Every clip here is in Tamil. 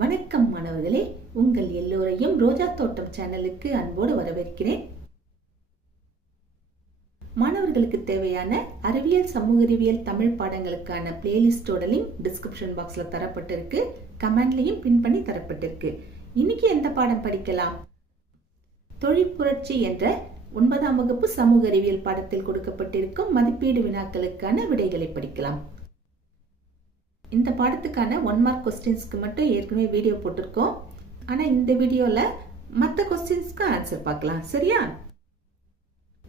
வணக்கம் மாணவர்களே உங்கள் எல்லோரையும் ரோஜா தோட்டம் சேனலுக்கு அன்போடு வரவேற்கிறேன். மாணவர்களுக்கு தேவையான அறிவியல் சமூக அறிவியல் தமிழ் பாடங்களுக்கான பிளேலிஸ்டோட லிங்க் டிஸ்கிரிப்ஷன் பாக்ஸ்ல தரப்பட்டிருக்கு. கமெண்ட்லையும் பின் பண்ணி தரப்பட்டிருக்கு. இன்னைக்கு எந்த பாடம் படிக்கலாம்? தொழிற்புரட்சி என்ற ஒன்பதாம் வகுப்பு சமூக அறிவியல் பாடத்தில் கொடுக்கப்பட்டிருக்கும் மதிப்பீடு வினாக்களுக்கான விடைகளை படிக்கலாம். இந்த பாடத்துக்கான ஒன் மார்க் கொஸ்டின்ஸ்க்கு மட்டும் ஏற்கனவே வீடியோ போட்டிருக்கோம். ஆனால் இந்த வீடியோவில் மற்ற கொஸ்டின்ஸ்க்கு ஆன்சர் பார்க்கலாம். சரியா?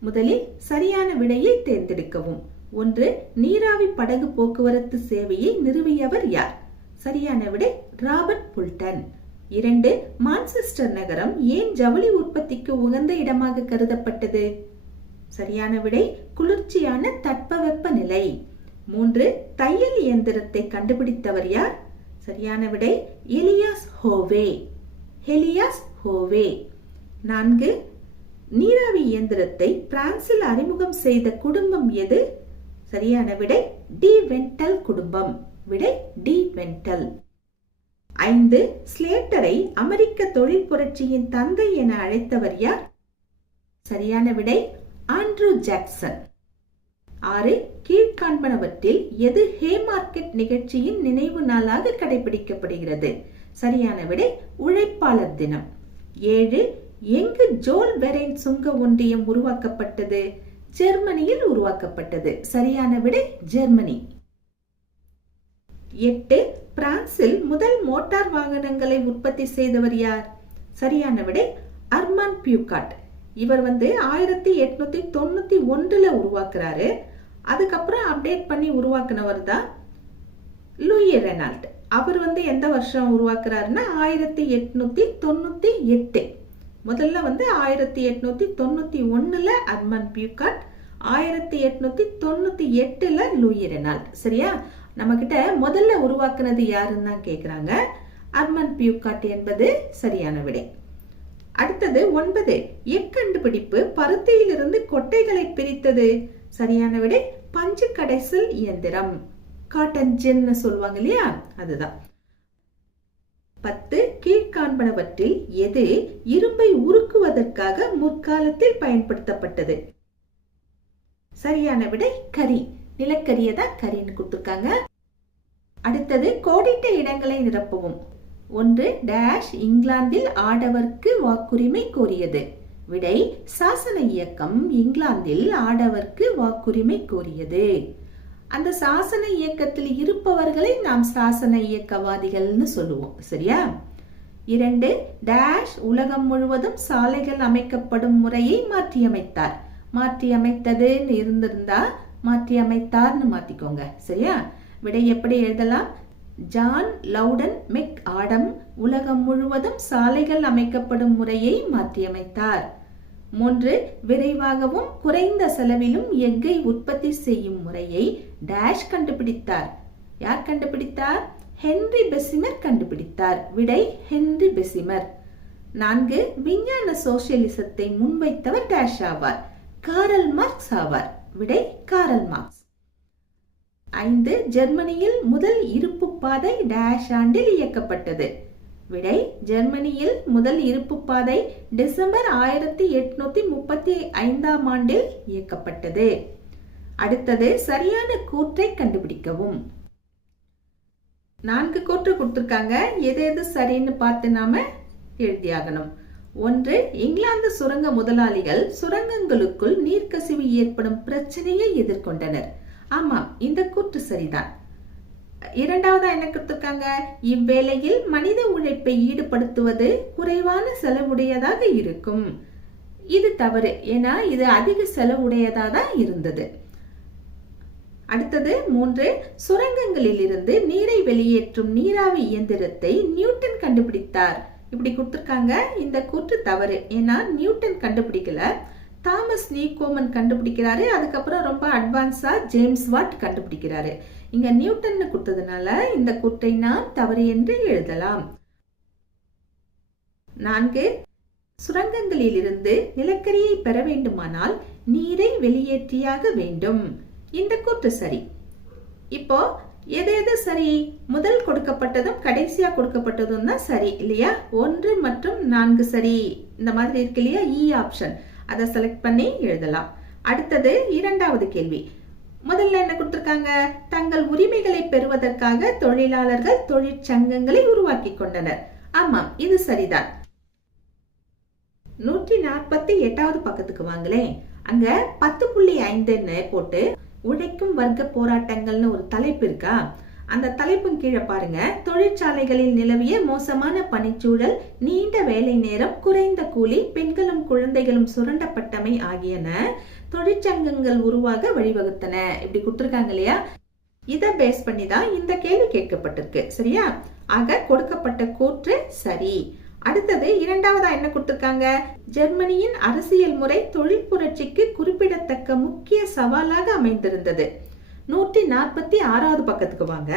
முதலில் சரியான விடையை தேர்ந்தெடுக்கவும். ஒன்று நீராவி படகு போக்குவரத்து சேவையை நிறுவியவர் யார்? சரியான விடை ராபர்ட் புல்டன். இரண்டு மான்செஸ்டர் நகரம் ஏன் ஜவுளி உற்பத்திக்கு உகந்த இடமாக கருதப்பட்டது? சரியான விடை குளிர்ச்சியான தட்பவெப்ப நிலை. மூன்று தையல் இயந்திரத்தை கண்டுபிடித்தவர் யார்? சரியான விடை எலியாஸ் ஹோவே. ஹெலியாஸ் ஹோவே. நான்கு நீராவி இயந்திரத்தை பிரான்சில் அறிமுகம் செய்த குடும்பம் எது? சரியான விடை டி வெண்டல் குடும்பம். விடை டி வெண்டல். ஐந்து ஸ்லேட்டரை அமெரிக்க தொழில் புரட்சியின் தந்தை என அழைத்தவர் யார்? சரியான விடை ஆண்ட்ரூ ஜாக்சன். ஆறு கீழ்காண்பனவற்றில் எது ஹே மார்க்கெட் நிகழ்ச்சியின் நினைவு நாளாக கடைபிடிக்கப்படுகிறது? சரியான விடை உழைப்பாளர் தினம். ஏழு எங்கு ஜோல் வெரைன் சுங்க ஒன்றியம் உருவாக்கப்பட்டது? ஜெர்மனியில் உருவாக்கப்பட்டது. சரியான விடை ஜெர்மனி. எட்டு பிரான்சில் முதல் மோட்டார் வாகனங்களை உற்பத்தி செய்தவர் யார்? சரியான விடை அர்மான் பியூகாட். இவர் வந்து ஆயிரத்தி எட்நூத்தி தொண்ணூத்தி ஒன்றுல உருவாக்குறாரு. அதுக்கப்புறம் அப்டேட் பண்ணி உருவாக்குனவர் தான் லூயி ரெனால்ட். அவர் வந்து எந்த வருஷம் உருவாக்குறாருன்னா ஆயிரத்தி எட்நூத்தி தொண்ணூத்தி எட்டு. முதல்ல வந்து ஆயிரத்தி எட்நூத்தி தொண்ணூத்தி ஒண்ணுல அர்மன் பியூகாட் ஆயிரத்தி எட்நூத்தி தொண்ணூத்தி எட்டுல லூயி ரெனால்ட். சரியா? நம்ம கிட்ட முதல்ல உருவாக்குனது யாருன்னு தான் கேக்குறாங்க. அர்மன் பியூகாட் என்பது சரியான விடை. அடுத்தது ஒன்பது. எக்கண்டுபிடிப்பு பருத்தியிலிருந்து கொட்டைகளை பிரித்தது. சரியான விடை பஞ்சு கடைசல் இயந்திரம் காட்டன் ஜென்னு சொல்லுவாங்க இல்லையா? அதுதான். பத்து. கீழ்காண்பனவற்றில் எது இரும்பை உருக்குவதற்காக முற்காலத்தில் பயன்படுத்தப்பட்டது? சரியான விடை கரி நிலக்கரியை தான் கரின்னு கொடுத்துருக்காங்க. அடுத்தது கோடிட்ட இடங்களை நிரப்பவும். ஒன்று டேஷ் இங்கிலாந்தில் ஆடவர்க்கு வாக்குரிமை கோரியது. விடை சாசன இயக்கம் இங்கிலாந்தில் ஆடவர்க்கு வாக்குரிமை கோரியது. அந்த சாசன இயக்கத்தில் இருப்பவர்களை நாம் சாசன இயக்கவாதிகள்னு சொல்லுவோம் சரியா? இரண்டு டேஷ் உலகம் முழுவதும் சாலைகள் அமைக்கப்படும் முறையை மாற்றியமைத்தார். மாற்றியமைத்ததுன்னு இருந்திருந்தா மாற்றியமைத்தார்னு மாத்திக்கோங்க சரியா? விடை எப்படி எழுதலாம்? ஜான் லவுடன் மெக் ஆடம் உலகம் முழுவதும் சாலைகள் அமைக்கப்படும் முறையை மாற்றியமைத்தார். மூன்று விரைவாகவும் குறைந்த செலவிலும் எஃகை உற்பத்தி செய்யும் முறையை டேஷ் கண்டுபிடித்தார். யார் கண்டுபிடித்தார்? ஹென்றி பெசிமர் கண்டுபிடித்தார். விடை ஹென்றி பெசிமர். நான்கு விஞ்ஞான சோசியலிசத்தை முன்வைத்தவர் டேஷ் ஆவார். காரல் மார்க்ஸ் ஆவார். விடை காரல் மார்க்ஸ். ஐந்து ஜெர்மனியில் முதல் இருப்பு பாதை டேஷ் ஆண்டில் இயக்கப்பட்டது. விடை ஜெர்மனியில் முதல் இருப்பு பாதை டிசம்பர் ஆயிரத்தி எட்நூத்தி முப்பத்தி ஐந்தாம் ஆண்டில் இயக்கப்பட்டது. அடுத்தது சரியான கூற்றை கண்டுபிடிக்கவும். நான்கு கூற்று கொடுத்துருக்காங்க. எது எது சரின்னு பார்த்து நாம எழுதியாகணும். ஒன்று இங்கிலாந்து சுரங்க முதலாளிகள் சுரங்கங்களுக்குள் நீர்க்கசிவு ஏற்படும் பிரச்சனையை எதிர்கொண்டனர். ஆமாம் இந்த கூற்று சரிதான். இரண்டாவதா என்ன கொடுத்துருக்காங்க? இவ்வேளையில் மனித உழைப்பை ஈடுபடுத்துவது குறைவான செலவுடையதாக இருக்கும். இது தவறு ஏன்னா இது அதிக செலவுடையதாக தான் இருந்தது. அடுத்தது மூன்று சுரங்கங்களில் இருந்து நீரை வெளியேற்றும் நீராவி இயந்திரத்தை நியூட்டன் கண்டுபிடித்தார். இப்படி கொடுத்துருக்காங்க இந்த கூற்று தவறு ஏன்னா நியூட்டன் கண்டுபிடிக்கல. தாமஸ் நீகோமன் கண்டுபிடிக்கிறாரு. அதுக்கப்புறம் ரொம்ப அட்வான்ஸா ஜேம்ஸ் வாட் கண்டுபிடிக்கிறாரு. இங்க நியூட்டன் கொடுத்ததுனால இந்த கூட்டை நாம் தவறு என்று எழுதலாம். நான்கு. சுரங்கங்களில் இருந்து நிலக்கரியை பெற வேண்டுமானால் நீரை வெளியேற்றியாக வேண்டும். இந்த கூற்று சரி. இப்போ எது எது சரி? முதல் கொடுக்கப்பட்டதும் கடைசியா கொடுக்கப்பட்டதும் தான் சரி இல்லையா? ஒன்று மற்றும் நான்கு சரி. இந்த மாதிரி இருக்கு இல்லையா? E இ ஆப்ஷன் அதை செலக்ட் பண்ணி எழுதலாம். அடுத்தது இரண்டாவது கேள்வி. முதல்ல என்ன கொடுத்துருக்காங்க? தங்கள் உரிமைகளை பெறுவதற்காக தொழிலாளர்கள் தொழிற்சங்கங்களை உருவாக்கி கொண்டனர். ஆமாம் இது சரிதான். நூற்றி நாற்பத்தி எட்டாவது பக்கத்துக்கு வாங்களேன். அங்க பத்து புள்ளி ஐந்துன்னு போட்டு உழைக்கும் வர்க்க போராட்டங்கள்னு ஒரு தலைப்பு இருக்கா? அந்த தலைப்பின் கீழே பாருங்க. தொழிற்சாலைகளில் நிலவிய மோசமான பணிச்சூழல் நீண்ட வேலை நேரம் குறைந்த கூலி பெண்களும் குழந்தைகளும் சுரண்டப்பட்டமை ஆகியன தொழிற்சங்கங்கள் உருவாக வழிவகுத்தன. இப்படி கொடுத்துருக்காங்க இல்லையா? இதை பேஸ் பண்ணி தான் இந்த கேள்வி கேட்கப்பட்டிருக்கு. சரியா? ஆக கொடுக்கப்பட்ட கூற்று சரி. அடுத்தது இரண்டாவதா என்ன கொடுத்திருக்காங்க? ஜெர்மனியின் அரசியல் முறை தொழில் புரட்சிக்கு குறிப்பிடத்தக்க முக்கிய சவாலாக அமைந்திருந்தது. நூற்றி நாற்பத்தி ஆறாவது பக்கத்துக்கு வாங்க.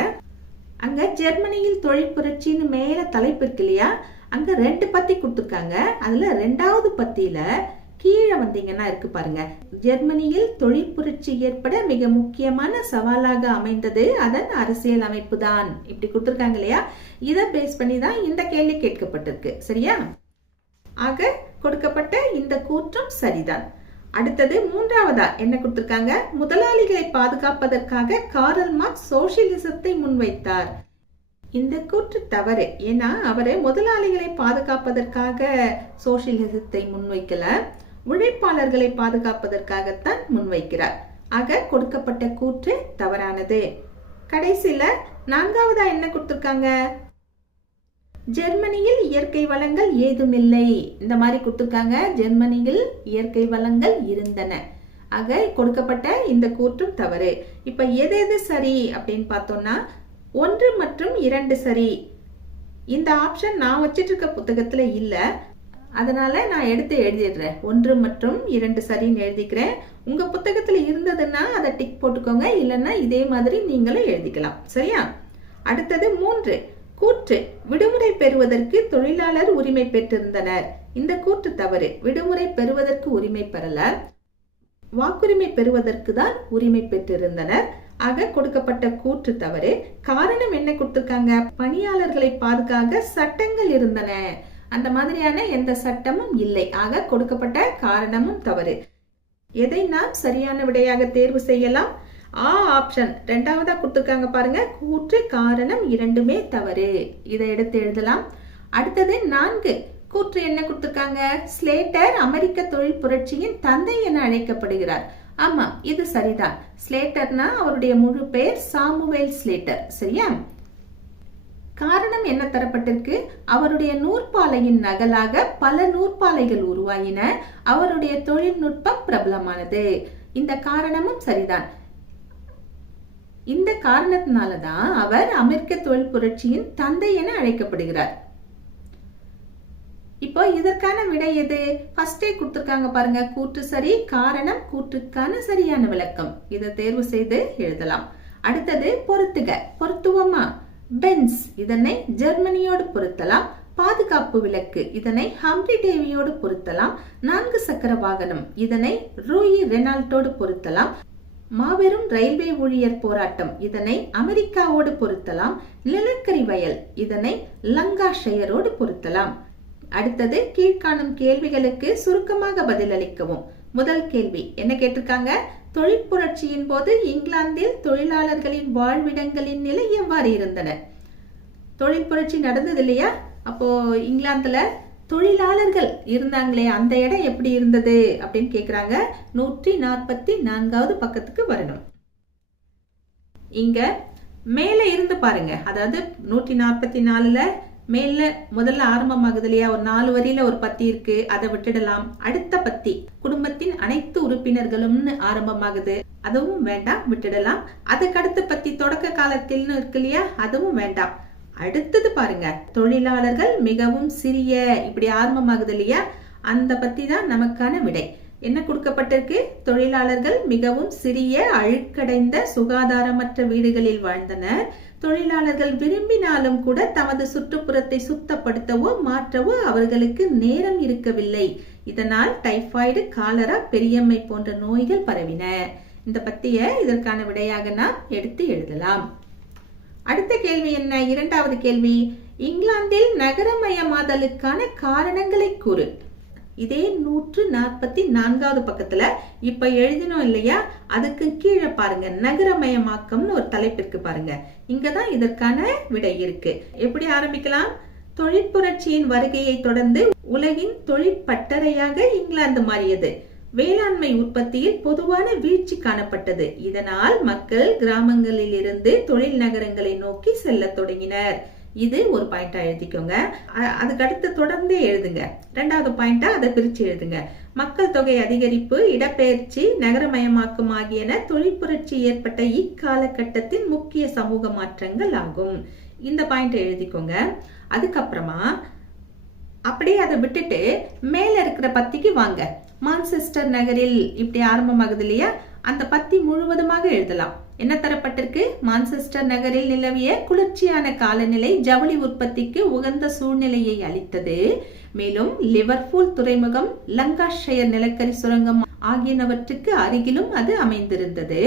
அங்கே ஜெர்மனியில் தொழில் புரட்சின்னு மேலே தலைப்பு இருக்கு இல்லையா? அங்கே ரெண்டு பத்தி கொடுத்துருக்காங்க. அதில் ரெண்டாவது பத்தியில் கீழே வந்தீங்கன்னா இருக்கு பாருங்க. ஜெர்மனியில் தொழில் புரட்சி ஏற்பட மிக முக்கியமான சவாலாக அமைந்தது அதன் அரசியல் அமைப்பு தான் இப்படி கொடுத்துருக்காங்க இல்லையா? இதை பேஸ் பண்ணி தான் இந்த கேள்வி கேட்கப்பட்டிருக்கு. சரியா? ஆக கொடுக்கப்பட்ட இந்த கூற்றம் சரிதான். அடுத்தது மூன்றாவதா? என்ன கொடுத்திருக்காங்க? முதலாளிகளை பாதுகாப்பதற்காக காரல் மார்க்ஸ் சோசியலிசத்தை முன்வைத்தார். இந்த கூற்று தவறு. ஏன்னா அவரு முதலாளிகளை பாதுகாப்பதற்காக சோசியலிசத்தை முன்வைக்கல. உழைப்பாளர்களை பாதுகாப்பதற்காகத்தான் முன்வைக்கிறார். ஆக கொடுக்கப்பட்ட கூற்று தவறானது. கடைசியில நான்காவதா என்ன கொடுத்திருக்காங்க? ஜெர்மனியில் இயற்கை வளங்கள் ஏதுமில்லை. இந்த மாதிரி கொடுத்துருக்காங்க. ஜெர்மனியில் இயற்கை வளங்கள் இருந்தன. ஆக கொடுக்கப்பட்ட இந்த கூற்றும் தவறு. இப்ப எது எது சரி அப்படின்னு பார்த்தோம்னா ஒன்று மற்றும் இரண்டு சரி. இந்த ஆப்ஷன் நான் வச்சிட்டு இருக்க புத்தகத்துல இல்ல. அதனால நான் எடுத்து எழுதிடுறேன். ஒன்று மற்றும் இரண்டு சரின்னு எழுதிக்கிறேன். உங்க புத்தகத்துல இருந்ததுன்னா அதை டிக் போட்டுக்கோங்க. இல்லைன்னா இதே மாதிரி நீங்களும் எழுதிக்கலாம். சரியா? அடுத்தது மூன்று. கூற்று விடுமுறை பெறுவதற்கு தொழிலாளர் உரிமை பெற்றிருந்தனர். இந்த கூற்று தவறு. விடுமுறை பெறுவதற்கு உரிமை பெறல. வாக்குரிமை பெறுவதற்கு தான் உரிமை பெற்றிருந்தனர். ஆக கொடுக்கப்பட்ட கூற்று தவறு. காரணம் என்ன கொடுத்திருக்காங்க? பணியாளர்களை பாதுகாக்க சட்டங்கள் இருந்தன. அந்த மாதிரியான எந்த சட்டமும் இல்லை. ஆக கொடுக்கப்பட்ட காரணமும் தவறு. எதை நாம் சரியான விடையாக தேர்வு செய்யலாம்? ஆ ஆப்ஷன் ரெண்டாவதா கொடுத்துருக்காங்க பாருங்க. கூற்று காரணம் இரண்டுமே தவறு. இதை எடுத்து எழுதலாம். அடுத்தது நான்கு. கூற்று என்ன கொடுத்துருக்காங்க? ஸ்லேட்டர் அமெரிக்க தொழில் புரட்சியின் தந்தை என அழைக்கப்படுகிறார். ஆமா இது சரிதான். ஸ்லேட்டர்னா அவருடைய முழு பெயர் சாமுவேல் ஸ்லேட்டர். சரியா? காரணம் என்ன தரப்பட்டிருக்கு? அவருடைய நூற்பாலையின் நகலாக பல நூற்பாலைகள் உருவாகின. அவருடைய தொழில்நுட்பம் பிரபலமானது. இந்த காரணமும் சரிதான். இந்த காரணத்தினால தான் அவர் அமெரிக்க தொழில் புரட்சியின் தந்தை என அழைக்கப்படுகிறார். இப்போ இதற்கான விடை எது? ஃபர்ஸ்டே கொடுத்துருக்காங்க பாருங்க கூற்று சரி காரணம் கூற்றுக்கான சரியான விளக்கம். இதை தேர்வு செய்து எழுதலாம். அடுத்தது பொருத்துக பொருத்துவமா? பென்ஸ் இதனை ஜெர்மனியோடு பொருத்தலாம். பாதுகாப்பு விளக்கு இதனை ஹம்ரி டேவியோடு பொருத்தலாம். நான்கு சக்கர வாகனம் இதனை ரூயி ரெனால்டோடு பொருத்தலாம். மாபெரும் ரயில்வே ஊழியர் போராட்டம். இதனை அமெரிக்காவோடு பொருத்தலாம். நிலக்கரி வயல். இதனை லங்காஷயரோடு பொருத்தலாம். அடுத்தது கீழ்காணும் கேள்விகளுக்கு சுருக்கமாக பதிலளிக்கவும். முதல் கேள்வி என்ன கேட்டிருக்காங்க? தொழிற்புரட்சியின் போது இங்கிலாந்தில் தொழிலாளர்களின் வாழ்விடங்களின் நிலை எவ்வாறு இருந்தன? தொழிற்புரட்சி நடந்தது இல்லையா? அப்போ இங்கிலாந்துல தொழிலாளர்கள் இருந்தாங்களே அந்த இடம் எப்படி இருந்தது? அப்படின்னு கேக்குறாங்க. நூற்றி நாற்பத்தி நான்காவது பக்கத்துக்கு வரணும். இங்க மேல இருந்து பாருங்க. அதாவது நூற்றி நாற்பத்தி நாலுல மேல முதல்ல ஆரம்பமாகுது இல்லையா? ஒரு நாலு வரியில ஒரு பத்தி இருக்கு. அதை விட்டுடலாம். அடுத்த பத்தி குடும்பத்தின் அனைத்து உறுப்பினர்களும்னு ஆரம்பமாகுது. அதுவும் வேண்டாம் விட்டுடலாம். அதுக்கு அடுத்த பத்தி தொடக்க காலத்தில்னு இருக்கு இல்லையா? அதுவும் வேண்டாம். அடுத்தது பாருங்க. தொழிலாளர்கள் மிகவும் சிறிய இப்படி ஆரம்பமாகுது இல்லையா? அந்த பத்தி தான் நமக்கான விடை. என்ன கொடுக்கப்பட்டிருக்கு? தொழிலாளர்கள் மிகவும் சிறிய அழுக்கடைந்த சுகாதாரமற்ற வீடுகளில் வாழ்ந்தனர். தொழிலாளர்கள் விரும்பினாலும் கூட தமது சுற்றுப்புறத்தை சுத்தப்படுத்தவோ மாற்றவோ அவர்களுக்கு நேரம் இருக்கவில்லை. இதனால் டைஃபாய்டு காலரா பெரியம்மை போன்ற நோய்கள் பரவின. இந்த பத்திய இதற்கான விடையாக நாம் எடுத்து எழுதலாம். அடுத்த கேள்வி என்ன? இரண்டாவது கேள்வி இங்கிலாந்தில் நகரமயமாதலுக்கான காரணங்களை கூறு. இதே நூற்று நாற்பத்தி நான்காவது பக்கத்துல இப்ப எழுதினோம் இல்லையா? அதுக்கு கீழே பாருங்க நகரமயமாக்கம்னு ஒரு தலைப்பிற்கு பாருங்க. இங்கதான் இதற்கான விடை இருக்கு. எப்படி ஆரம்பிக்கலாம்? தொழிற்புரட்சியின் வருகையை தொடர்ந்து உலகின் தொழிற்பட்டறையாக இங்கிலாந்து மாறியது. வேளாண்மை உற்பத்தியில் பொதுவான வீழ்ச்சி காணப்பட்டது. இதனால் மக்கள் கிராமங்களில் இருந்து தொழில் நகரங்களை நோக்கி செல்ல தொடங்கினர். இது ஒரு பாயிண்டா எழுதிக்கோங்க. அதுக்கு அடுத்து தொடர்ந்தே எழுதுங்க. ரெண்டாவது பாயிண்டா அதை பிரிச்சு எழுதுங்க. மக்கள் தொகை அதிகரிப்பு இடப்பெயர்ச்சி நகரமயமாக்கம் ஆகியன தொழிற்புரட்சி ஏற்பட்ட இக்காலகட்டத்தின் முக்கிய சமூக மாற்றங்கள் ஆகும். இந்த பாயிண்ட் எழுதிக்கோங்க. அதுக்கப்புறமா அப்படியே அதை விட்டுட்டு மேல இருக்கிற பத்திக்கு வாங்க. மான்செஸ்டர் நகரில் இப்படி ஆரம்பமாகுது இல்லையா? அந்த பத்தி முழுவதுமாக எழுதலாம். என்ன தரப்பட்டிருக்கு? மான்செஸ்டர் நகரில் நிலவிய குளிர்ச்சியான காலநிலை ஜவுளி உற்பத்திக்கு உகந்த சூழ்நிலையை அளித்தது. மேலும் லிவர்பூல் துறைமுகம் லங்காஷயர் நிலக்கரி சுரங்கம் ஆகியனவற்றுக்கு அருகிலும் அது அமைந்திருந்தது.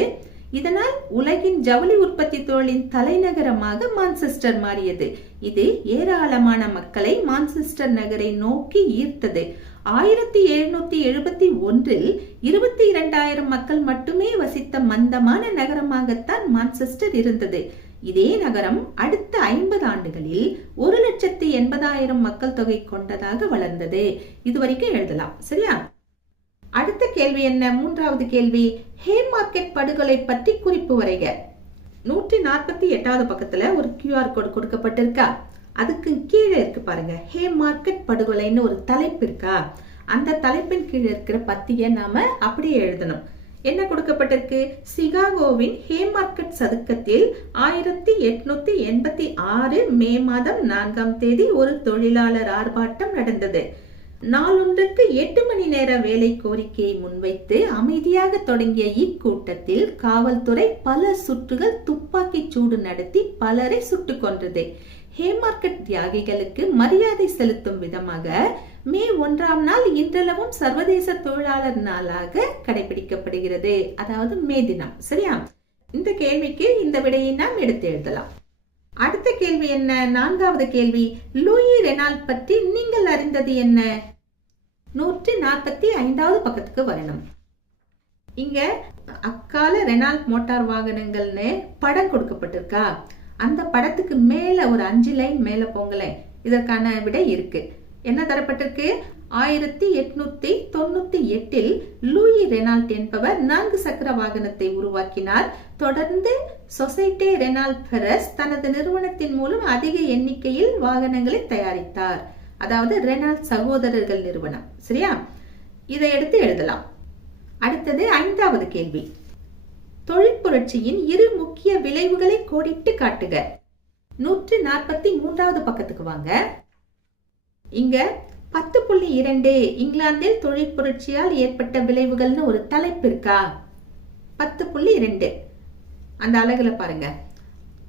இதனால் உலகின் ஜவுளி உற்பத்தி தொழிலின் தலைநகரமாக மான்செஸ்டர் மாறியது. இது ஏராளமான மக்களை மான்செஸ்டர் நகரை நோக்கி ஈர்த்தது. ஆயிரத்தி எழுநூத்தி எழுபத்தி ஒன்றில் இருபத்தி இரண்டாயிரம் மக்கள் மட்டுமே வசித்த மந்தமான நகரமாகத்தான் மான்செஸ்டர் இருந்தது. இதே நகரம் அடுத்த ஐம்பது ஆண்டுகளில் ஒரு லட்சத்தி எண்பதாயிரம் மக்கள் தொகை கொண்டதாக வளர்ந்தது. இதுவரைக்கும் எழுதலாம் சரியா? அடுத்த கேள்வி என்ன? மூன்றாவது கேள்வி ஹே மார்க்கெட் படுகொலை பற்றி குறிப்பு வரைக. நூற்றி நாற்பத்தி எட்டாவது பக்கத்துல ஒரு கியூஆர் கோடு கொடுக்கப்பட்டிருக்கா? அதுக்கு கீழே இருக்கு பாருங்க. ஹே மார்க்கெட் படுகொலைன்னு ஒரு தலைப்பு இருக்கா? அந்த தலைப்பின் கீழே இருக்கிற பத்தியை நாம அப்படியே எழுதணும். என்ன கொடுக்கப்பட்டிருக்கு? சிகாகோவின் ஹே மார்க்கெட் சதுக்கத்தில் ஆயிரத்தி எட்நூத்தி எண்பத்தி ஆறு மே மாதம் நான்காம் தேதி ஒரு தொழிலாளர் ஆர்ப்பாட்டம் நடந்தது. நாளொன்றுக்கு எட்டு மணி நேர வேலை கோரிக்கையை முன்வைத்து அமைதியாக தொடங்கிய இக்கூட்டத்தில் காவல்துறை பல சுற்றுகள் துப்பாக்கி சூடு நடத்தி பலரை சுட்டுக் கொன்றது. ஹேமார்க்கெட் தியாகிகளுக்கு மரியாதை செலுத்தும் விதமாக மே ஒன்றாம் நாள் இன்றளவும் சர்வதேச தொழிலாளர் நாளாக கடைபிடிக்கப்படுகிறது. அதாவது மே தினம். சரியா? இந்த கேள்விக்கு இந்த விடையை நாம் எடுத்து எழுதலாம். அடுத்த கேள்வி என்ன? நான்காவது கேள்வி. லூயி ரெனால் பற்றி நீங்கள் அறிந்தது என்ன? நூற்றி நாற்பத்தி ஐந்தாவது பக்கத்துக்கு வரணும். இங்க அக்கால ரெனால்ட் மோட்டார் வாகனங்கள்னு படம் கொடுக்கப்பட்டிருக்கா? அந்த படத்துக்கு மேல ஒரு அஞ்சு லைன் மேல போங்களேன் இதற்கான விடை இருக்கு. என்ன தரப்பட்டிருக்கு? ஆயிரத்தி எட்நூத்தி தொண்ணூத்தி எட்டில் லூயி ரெனால்ட் என்பவர் நான்கு சக்கர வாகனத்தை உருவாக்கினார். தொடர்ந்து சொசைட்டே ரெனால்ட் பெரஸ் தனது நிறுவனத்தின் மூலம் அதிக எண்ணிக்கையில் வாகனங்களை தயாரித்தார். அதாவது ரெனால்ட் சகோதரர்கள் நிறுவனம் சரியா? இதை எடுத்து எழுதலாம். அடுத்தது ஐந்தாவது கேள்வி. தொழிற்புரட்சியின் இரு முக்கிய விளைவுகளை கோடிட்டு காட்டுக. நூற்றி நாற்பத்தி மூன்றாவது பக்கத்துக்கு வாங்க. இங்க பத்து புள்ளி இரண்டு இங்கிலாந்தில் தொழிற்புரட்சியால் ஏற்பட்ட விளைவுகள்னு ஒரு தலைப்பு இருக்கா? பத்து புள்ளி இரண்டு. அந்த அழகுல பாருங்க.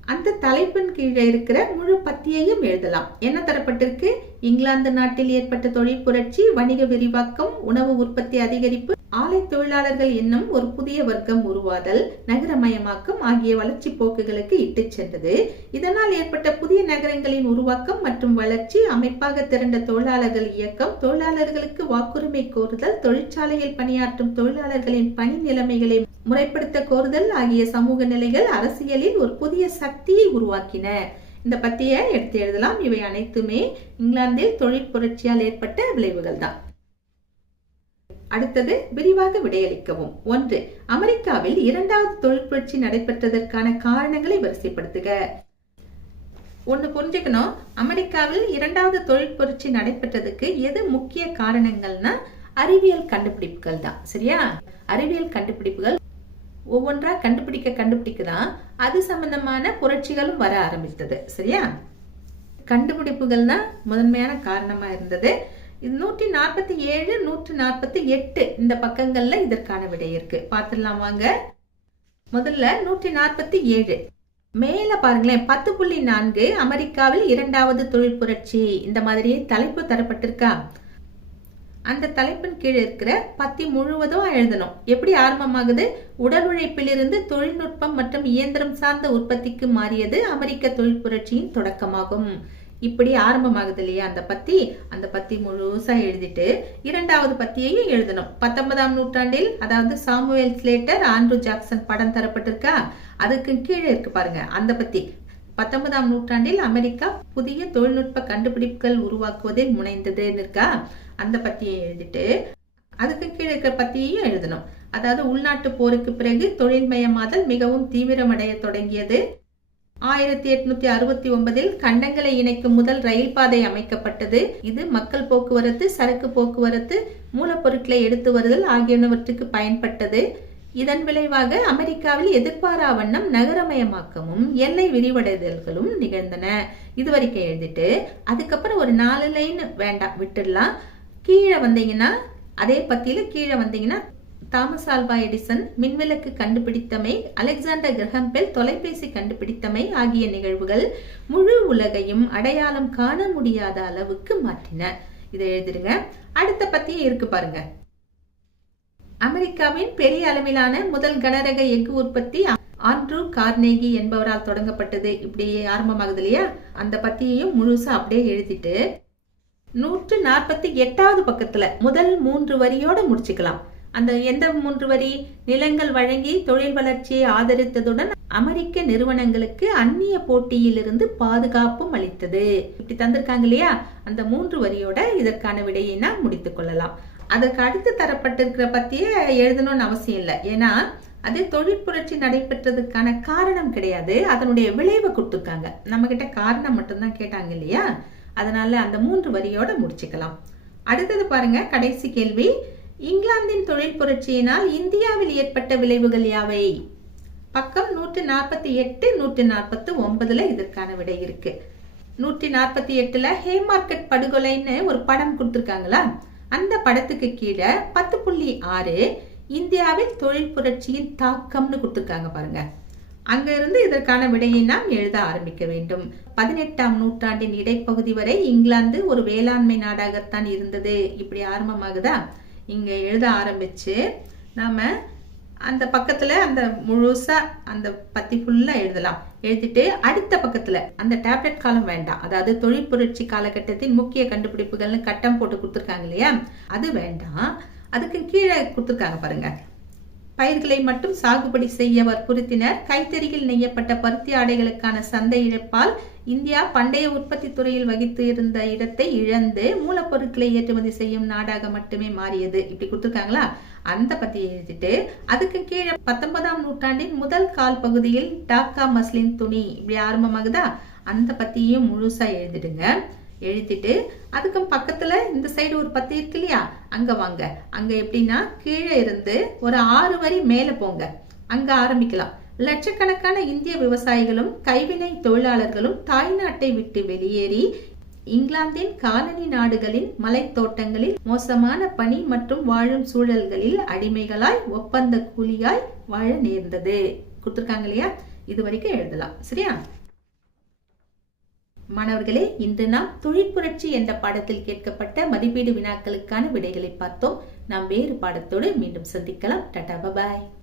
அந்த தலைப்பின் கீழே இருக்கிற முழு பத்தியையும் எழுதலாம். என்ன தரப்பட்டிருக்கு? இங்கிலாந்து நாட்டில் ஏற்பட்ட தொழிற்புரட்சி வணிக விரிவாக்கம் உணவு உற்பத்தி அதிகரிப்பு ஆலை தொழிலாளர்கள் என்னும் ஒரு புதிய வர்க்கம் உருவாதல் நகரமயமாக்கம் ஆகிய வளர்ச்சி போக்குகளுக்கு இட்டுச் சென்றது. இதனால் ஏற்பட்ட புதிய நகரங்களின் உருவாக்கம் மற்றும் வளர்ச்சி அமைப்பாக திரண்ட தொழிலாளர்கள் இயக்கம் தொழிலாளர்களுக்கு வாக்குரிமை கோருதல் தொழிற்சாலையில் பணியாற்றும் தொழிலாளர்களின் பணி நிலைமைகளை முறைப்படுத்த கோருதல் ஆகிய சமூக நிலைகள் அரசியலில் ஒரு புதிய சக்தியை உருவாக்கின. இந்த பத்தியை எடுத்து எழுதலாம். இவை அனைத்துமே இங்கிலாந்தில் தொழில் புரட்சியால் ஏற்பட்ட விளைவுகள் தான் அடுத்தது விரிவாக விடையளிக்கவும். ஒன்று அமெரிக்காவில் இரண்டாவது தொழில் புரட்சி நடைபெற்றதற்கான காரணங்களை வரிசைப்படுத்துக. ஒண்ணு புரிஞ்சுக்கணும். அமெரிக்காவில் இரண்டாவது தொழில் புரட்சி நடைபெற்றதுக்கு எது முக்கிய காரணங்கள்னா அறிவியல் கண்டுபிடிப்புகள் தான் சரியா? அறிவியல் கண்டுபிடிப்புகள் ஒவ்வொன்றா கண்டுபிடிக்க கண்டுபிடிக்க தான் அது சம்பந்தமான புரட்சிகளும் வர ஆரம்பித்தது. சரியா? கண்டுபிடிப்புகள் தான் முதன்மையான காரணமா இருந்தது. இது நூற்றி நாற்பத்தி ஏழு நூற்றி நாற்பத்தி எட்டு இந்த பக்கங்கள்ல இதற்கான விடை இருக்கு. பார்த்துடலாம் வாங்க. முதல்ல நூற்றி நாற்பத்தி ஏழு. மேல பாருங்களேன் பத்து புள்ளி நான்கு அமெரிக்காவில் இரண்டாவது தொழில் புரட்சி. இந்த மாதிரியே தலைப்பு தரப்பட்டிருக்கா? அந்த தலைப்பின் கீழே இருக்கிற பத்தி முழுவதும் எழுதணும். எப்படி ஆரம்பமாகுது? உடல் உழைப்பிலிருந்து தொழில்நுட்பம் மற்றும் இயந்திரம் சார்ந்த உற்பத்திக்கு மாறியது அமெரிக்க தொழில் புரட்சியின் தொடக்கமாகும். இப்படி ஆரம்பமாகுது இல்லையா அந்த பத்தி? அந்த பத்தி முழுசா எழுதிட்டு இரண்டாவது பத்தியையும் எழுதணும். பத்தொன்பதாம் நூற்றாண்டில் அதாவது சாமுவேல் ஸ்லேட்டர் ஆண்ட்ரூ ஜாக்சன் படம் தரப்பட்டிருக்கா? அதுக்கு கீழே இருக்கு பாருங்க. அந்த பத்தி. பத்தொன்பதாம் நூற்றாண்டில் அமெரிக்கா புதிய தொழில்நுட்ப கண்டுபிடிப்புகள் உருவாக்குவதில் முனைந்ததுன்னு இருக்கா அந்த பத்தியை எழுதிட்டு அதுக்கு கீழே இருக்கிற பத்தியையும் எழுதணும். அதாவது உள்நாட்டு போருக்கு பிறகு தொழில்மயமாதல் மிகவும் தீவிரமடைய தொடங்கியது. ஆயிரத்தி எட்நூத்தி அறுபத்தி ஒன்பதில் கண்டங்களை இணைக்கும் முதல் ரயில் பாதை அமைக்கப்பட்டது. இது மக்கள் போக்குவரத்து சரக்கு போக்குவரத்து மூலப்பொருட்களை எடுத்து வருதல் ஆகியனவற்றுக்கு பயன்பட்டது. இதன் விளைவாக அமெரிக்காவில் எதிர்பாரா வண்ணம் நகரமயமாக்கமும் எல்லை விரிவடைதல்களும் நிகழ்ந்தன. இது வரைக்கும் எழுதிட்டு அதுக்கப்புறம் ஒரு நாலு லைன் வேண்டாம் விட்டுடலாம். கீழே வந்தீங்கன்னா அதே பத்தியில கீழே வந்தீங்கன்னா தாமஸ் ஆல்வா எடிசன் மின்விளக்கு கண்டுபிடித்தமை அலெக்சாண்டர் கிரஹம்பெல் தொலைபேசி கண்டுபிடித்தமை ஆகிய நிகழ்வுகள் முழு உலகையும் அடையாளம் காண முடியாத அளவுக்கு மாற்றின. இதை எழுதிருங்க அடுத்த பத்தியும் இருக்கு பாருங்க. அமெரிக்காவின் பெரிய அளவிலான முதல் கனரக எஃகு உற்பத்தி ஆண்ட்ரூ கார்னேகி என்பவரால் தொடங்கப்பட்டது. இப்படி ஆரம்பமாகுது இல்லையா? அந்த பத்தியையும் முழுசா அப்படியே எழுதிட்டு நூற்று நாற்பத்தி எட்டாவது பக்கத்துல முதல் மூன்று வரியோட முடிச்சுக்கலாம். அந்த எந்த மூன்று வரி? நிலங்கள் வழங்கி தொழில் வளர்ச்சியை ஆதரித்ததுடன் அமெரிக்க நிறுவனங்களுக்கு அந்நிய போட்டியிலிருந்து பாதுகாப்பும் அளித்தது. இப்படி தந்திருக்காங்க இல்லையா? அந்த மூன்று வரியோட இதற்கான விடையை நாம் முடித்துக் கொள்ளலாம். அதற்கு அடுத்து தரப்பட்டிருக்கிற பத்தியே எழுதணும்னு அவசியம் இல்லை. ஏன்னா அது தொழிற்புரட்சி நடைபெற்றதுக்கான காரணம் கிடையாது. அதனுடைய விளைவை கொடுத்துருக்காங்க. நம்ம கிட்ட காரணம் மட்டும்தான் கேட்டாங்க இல்லையா? அதனால அந்த மூன்று வரியோட முடிச்சுக்கலாம். அடுத்தது பாருங்க கடைசி கேள்வி. இங்கிலாந்தின் தொழில் புரட்சியினால் இந்தியாவில் ஏற்பட்ட விளைவுகள் யாவை? பக்கம் நூற்றி நாற்பத்தி எட்டு நூற்றி நாற்பத்தி ஒன்பதுல இதற்கான விடை இருக்கு. நூற்றி நாற்பத்தி எட்டுல ஹேமார்க்கெட் படுகொலைன்னு ஒரு படம் கொடுத்துருக்காங்களா? அந்த படத்துக்கு கீழே பத்து புள்ளி ஆறு இந்தியாவில் தொழில் புரட்சியின் தாக்கம்னு கொடுத்துருக்காங்க பாருங்க. அங்கிருந்து இதற்கான விடையை நாம் எழுத ஆரம்பிக்க வேண்டும். பதினெட்டாம் நூற்றாண்டின் இடைப்பகுதி வரை இங்கிலாந்து ஒரு வேளாண்மை நாடாகத்தான் இருந்தது. இப்படி ஆரம்பமாகுதா? இங்க எழுத ஆரம்பிச்சு நாம அந்த பக்கத்துல அந்த முழுசா அந்த பத்தி ஃபுல்லா எழுதலாம். எழுதிட்டு அடுத்த பக்கத்துல அந்த டேப்லெட் காலம் வேண்டாம். அதாவது தொழில் புரட்சி காலகட்டத்தின் முக்கிய கண்டுபிடிப்புகள்னு கட்டம் போட்டு கொடுத்துருக்காங்க இல்லையா? அது வேண்டாம். அதுக்கு கீழே கொடுத்துருக்காங்க பாருங்க. பயிர்களை மட்டும் சாகுபடி செய்ய வற்புறுத்தினர் கைத்தறியில் நெய்யப்பட்ட பருத்தி ஆடைகளுக்கான சந்தை இழப்பால் இந்தியா பண்டைய உற்பத்தி துறையில் வகித்து இருந்த இடத்தை இழந்து மூலப்பொருட்களை ஏற்றுமதி செய்யும் நாடாக மட்டுமே மாறியது. இப்படி கொடுத்துருக்காங்களா? அந்த பத்தி எழுதிட்டு அதுக்கு கீழே பத்தொன்பதாம் நூற்றாண்டின் முதல் கால் பகுதியில் டாக்கா மஸ்லின் துணி. இப்படி ஆரம்பமாகுதா? அந்த பத்தியும் முழுசா எழுதிடுங்க. எழுதிட்டு அதுக்கு பக்கத்துல இந்த சைடு ஒரு பத்தி இருக்கு இல்லையா? அங்க வாங்க. அங்க எப்படின்னா கீழே இருந்து ஒரு ஆறு வரி மேல போங்க. அங்க ஆரம்பிக்கலாம். லட்சக்கணக்கான இந்திய விவசாயிகளும் கைவினை தொழிலாளர்களும் தாய்நாட்டை விட்டு வெளியேறி இங்கிலாந்தின் காலனி நாடுகளின் மலைத்தோட்டங்களில் மோசமான பனி மற்றும் வாழும் சூழல்களில் அடிமைகளாய் ஒப்பந்த கூலியாய் வாழ நேர்ந்தது. கொடுத்துருக்காங்க இல்லையா? இது வரைக்கும் எழுதலாம். சரியா? மாணவர்களே இன்று நாம் தொழிற்புரட்சி என்ற பாடத்தில் கேட்கப்பட்ட மதிப்பீடு வினாக்களுக்கான விடைகளை பார்த்தோம். நாம் வேறு பாடத்தோடு மீண்டும் சந்திக்கலாம். டாடா பபாய்